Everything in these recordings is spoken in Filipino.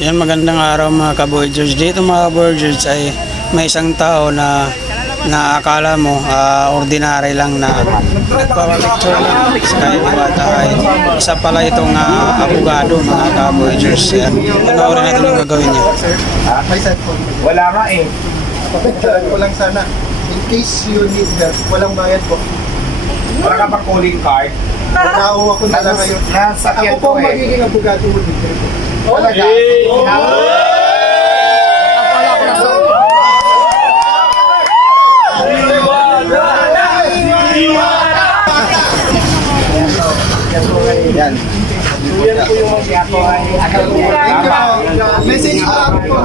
Yan, magandang araw mga ka-Voyagers. Dito mga ka-Voyagers ay may isang tao na akala mo ordinary lang na nagpapapicture lang sa Diwata ay isa pala itong abogado mga ka-Voyagers. Yan, panoorin natin yung gagawin niya. Wala nga eh. Papicturean ko lang sana. In case you need help, walang bayad po. Wala ka pang calling card. Nakakuha ko na lang ngayon. Nasakyan Ako po ko eh. magiging abogado mo dito. Talaga? Yan. Yan po yung message pa po.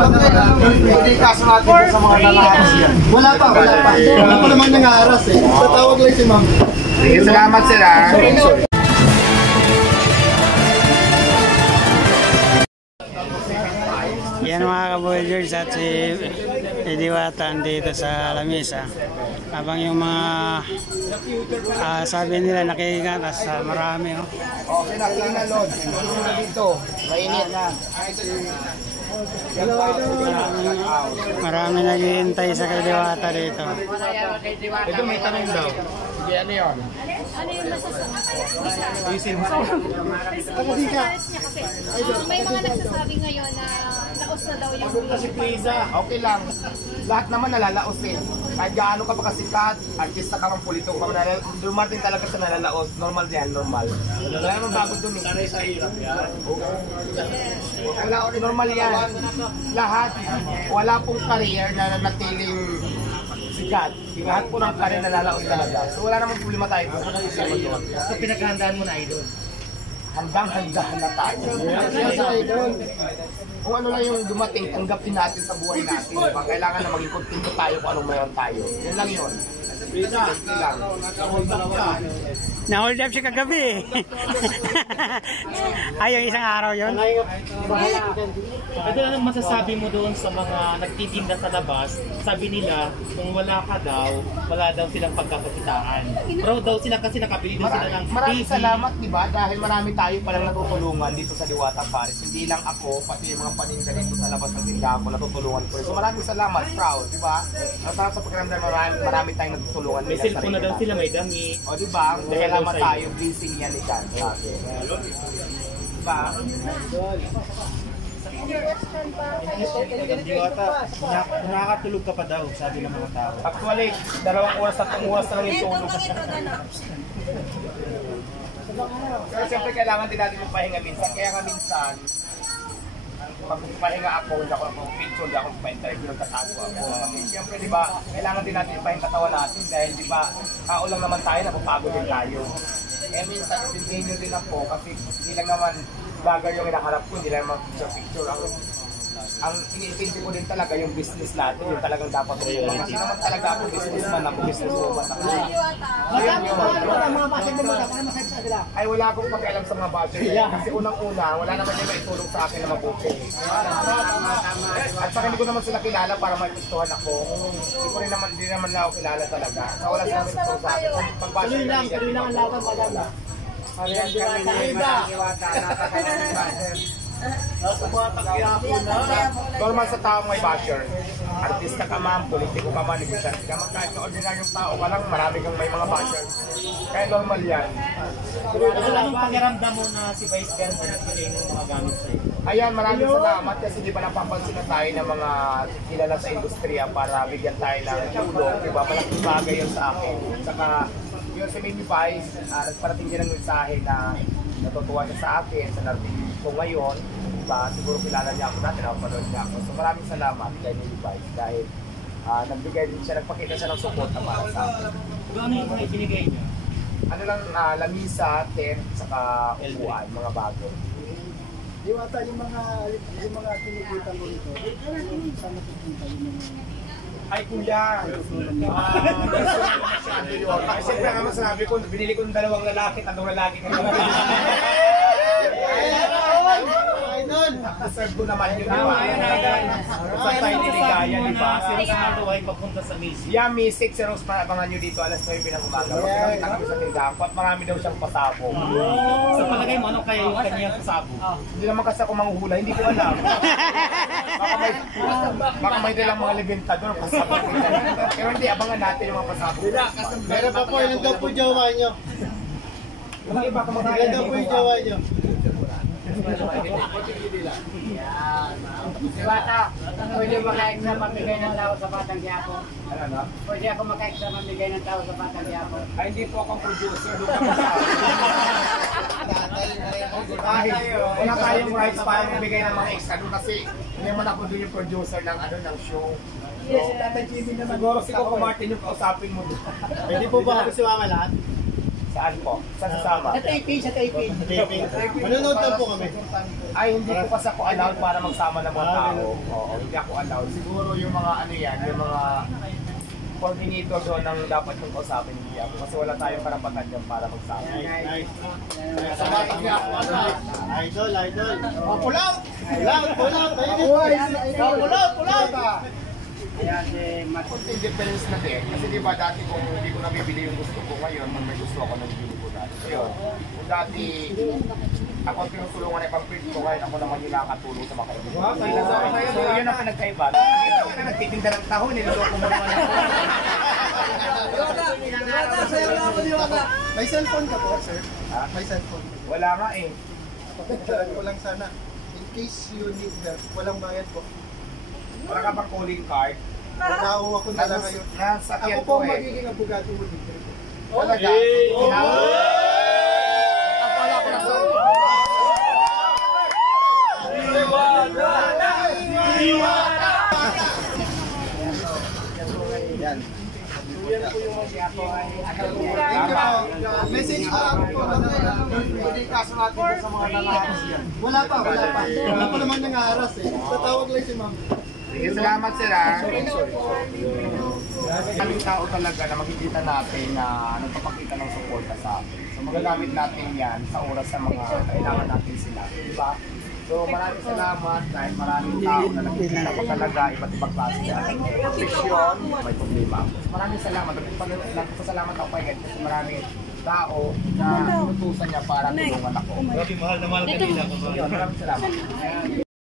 Hindi kaso natin sa mga nangaharas yan. Wala pa. Wala pa naman nangaharas eh. Tatawag lang si ma'am. Sige, salamat sila. Yan mga ka-Voyagers at si Diwata dito sa lamesa. Habang yung mga sabi nila nakikigatas marami. Okay na, clean na Lord. Dito, mainit na. Marami naghihintay sa kay Diwata dito. Ito may tanong daw. Sige, ano yun? Ano yung masasabi? Isin mo. May mga nagsasabi ngayon na laos na daw yung Kasi Pisa, okay lang. Lahat naman nalalaos eh. Kahit gaano ka pa kasikat, artista ka mang politiko ka man, dumating talaga sa nalalaos. Normal yan, normal. Wala naman bago dun eh. Sanay sa hirap yan. Wala, normal yan. Lahat, wala pong career na natiling sikat. Lahat po ng career nalalaos talaga. So wala namang problema tayo. So pinaghandaan mo na idol? Hanggang-hanggang na tayo. Kung ano lang yung dumating, tanggapin natin sa buhay natin. Diba? Kailangan na maging kontento tayo kung anong mayroon tayo. Yan lang yun. Simple lang. Na-hold up siya kagabi. Ay, yung isang araw yun? Ano lang masasabi mo doon sa mga nagtitinda sa labas? Sabi nila, kung wala ka daw, wala daw silang pagkakakitaan. Proud daw sila kasi nakabili daw sila ng Maraming TV. salamat, diba? Dahil marami tayo palang natutulungan dito sa Diwata Paris. Hindi lang ako, pati yung mga paninda dito sa labas ng tindahan ko, natutulungan ko. So maraming salamat, proud, diba? Masarap sa pakiramdam, marami tayong natutulungan. May cellphone na daw sila, may damit. O diba? Salamat tayo, blessing yan ni Chan. Diba? Diwata, nakakatulog ka pa daw, sabi ng mga tao. Actually, 2 oras at 3 oras na lang yung tulog. Pero siyempre kailangan din natin magpahinga minsan. Kaya nga minsan, pag magpahinga ako, hindi ako picture, hindi ako magpa-interview, nagtatago ako. Siyempre, di ba, kailangan din natin ipahin katawan natin dahil di ba, kaulang naman tayo, napapagod din tayo. Eh minsan, ibigay nyo din ako kasi hindi lang naman bagay yung hinaharap ko, hindi lang naman picture. Ang iniintindi ko din talaga yung business natin, yung talagang dapat rin. Kasi naman talaga ako businessman, ako businesswoman ako. Ay wala akong pakialam sa mga basher. Kasi unang-una, wala naman yung maitulong sa akin na mabuti. At saka hindi ko naman sila kilala para maipistuhan ako. Hindi naman na ako kilala talaga. Sa wala sila maitulong sa akin. Tuloy lang ang laban maganda. Normal sa tao may basher. Artista ka man, politiko ka man, negosyante ka man, kahit na ordinaryong tao ka lang, marami kang may mga basher. Kaya normal yan. Anong pakiramdam mo na si Vice Ganda nagbigay ng mga gamit sa'yo? Ayan, maraming salamat kasi di ba napapansin na tayo ng mga kilala sa industriya para bigyan tayo ng tulong. Diba? Malaking bagay yun sa akin. Saka yun si Mimi Vice, nagparating din ng mensahe na natutuwa niya sa akin, sa narating ko ngayon. Diba? Siguro kilala niya ako dati, napapanood niya ako. So maraming salamat kay Mimi Vice dahil nagbigay din siya, nagpakita siya ng suporta para sa akin. Ano yung mga ibinigay niya? Ano lang, lamisa, tent, saka upuan, mga bago. Diwata yung mga tinigitan ko dito. Saan napupunta yung mga... Ay kuya! Ay siyempre nga masabi ko, binili ko ng 2 lalaki, 3 lalaki. Idol! deserve ko naman yun, di ba? Tama yun, Idol. Saan tayo niligaya, di ba? Si Rosmando ay papunta sa Macy. Yeah, Miss 6 si Rose, abangan nyo dito alas 9 ng umaga. Magkakita kami sa tindahan at marami daw siyang pasabong. Sa palagay mo, ano kaya yung kanyang pasabog? Hindi naman kasi ako manghuhula, hindi ko alam. Baka may dalang mga libintador, pasabong. Pero hindi, abangan natin yung mga pasabong. Meron pa po, ilan daw po jowa nyo? Yung iba Ilan kumakain daw po yung jowa nyo? Bata, pwede makain sa pamigay ng tao sa Batang Quiapo. Ano na? Pwede ako makain sa pamigay ng tao sa Batang Quiapo. Ay, hindi po akong producer. Doon ako sa kahit wala tayong rights para magbigay ng mga extra doon kasi hindi naman ako doon yung producer ng ng show. Siguro Martin yung kausapin mo doon. Pwede po ba ako sumama lahat? Saan po? Saan sasama? Sa taping. Manonood lang po kami. Ay, hindi ko kasi ako allowed para magsama ng mga tao. Oo, hindi ako allowed. Siguro yung mga yung mga coordinator doon ang dapat yung kausapin hindi ako. Kasi wala tayong karapatan dyan para magsama. Nice. Sa Batang Quiapo, idol. Pulaw! Pulaw! Kaya si Kunting difference na din. Kasi di ba dati kung hindi ko nabibili yung gusto ko ngayon, may gusto ako nabibili ko dati. So yun, kung dati ako ang tinutulungan ay pag-print ko ngayon, ako naman yung nakakatulong sa mga kaibigan. So yun ang pinagkaiba. Dito ka nagtitinda ng taho, niloloko mo naman ako. May cellphone ka po, sir? Ha? May cellphone. Wala nga eh. Picturean ko lang sana. In case you need help, walang bayad po. Wala ka pang calling card. Nakuha ko na lang ngayon. Nasakyan Ako po ko eh. magiging abogado mo dito. Talaga? Akala ko na sa... Yan. Message ko lang po hindi kaso natin sa mga nangaharas yan. Wala pa. Wala pa naman nangaharas eh. Tatawag lang si ma'am. Sige, salamat sila. Kaming tao talaga na makikita natin na nagpapakita ng suporta sa atin. So magagamit natin yan sa oras sa mga kailangan natin sila. Diba? So maraming salamat dahil maraming tao na nakikita ko talaga iba't ibang klase ng profesyon, may problema. So maraming salamat. Nagpasalamat ako kay God kasi maraming tao na inutusan niya para tulungan ako. Grabe, mahal na mahal ka nila. Yun, maraming salamat.